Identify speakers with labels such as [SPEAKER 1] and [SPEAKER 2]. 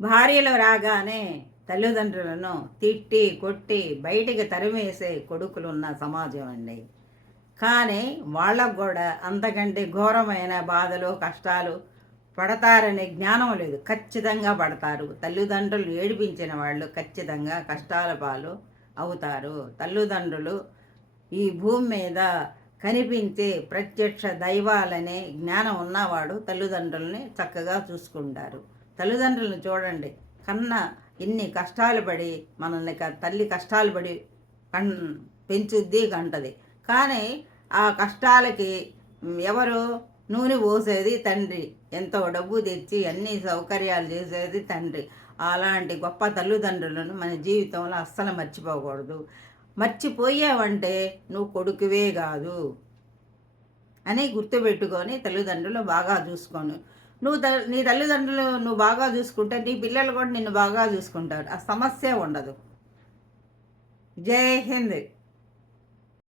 [SPEAKER 1] భార్యలు రాగానే తల్లిదండ్రులను తిట్టి కొట్టి బయటికి తరిమేసే కొడుకులు ఉన్న సమాజం అండి. కానీ వాళ్ళకు కూడా అంతకంటే ఘోరమైన బాధలు కష్టాలు పడతారనే జ్ఞానం లేదు. ఖచ్చితంగా పడతారు. తల్లిదండ్రులు ఏడిపించిన వాళ్ళు ఖచ్చితంగా కష్టాల పాలు అవుతారు. తల్లిదండ్రులు ఈ భూమి మీద కనిపించే ప్రత్యక్ష దైవాలనే జ్ఞానం ఉన్నవాడు తల్లిదండ్రుల్ని చక్కగా చూసుకుంటారు. తల్లిదండ్రులను చూడండి. కన్న ఇన్ని కష్టాలు పడి మనల్ని తల్లి కష్టాలు పడి కన్ పెంచుద్ది కంటది. కానీ ఆ కష్టాలకి ఎవరు నూనె పోసేది తండ్రి. ఎంతో డబ్బు తెచ్చి అన్ని సౌకర్యాలు చేసేది తండ్రి. అలాంటి గొప్ప తల్లిదండ్రులను మన జీవితంలో అస్సలు మర్చిపోకూడదు. మర్చిపోయావంటే నువ్వు కొడుకువే కాదు అని గుర్తుపెట్టుకొని తల్లిదండ్రులు బాగా చూసుకోను. నువ్వు త నీ తల్లిదండ్రులు నువ్వు బాగా చూసుకుంటే నీ పిల్లలు కూడా నిన్ను బాగా చూసుకుంటారు. ఆ సమస్య ఉండదు. జై
[SPEAKER 2] హింద్.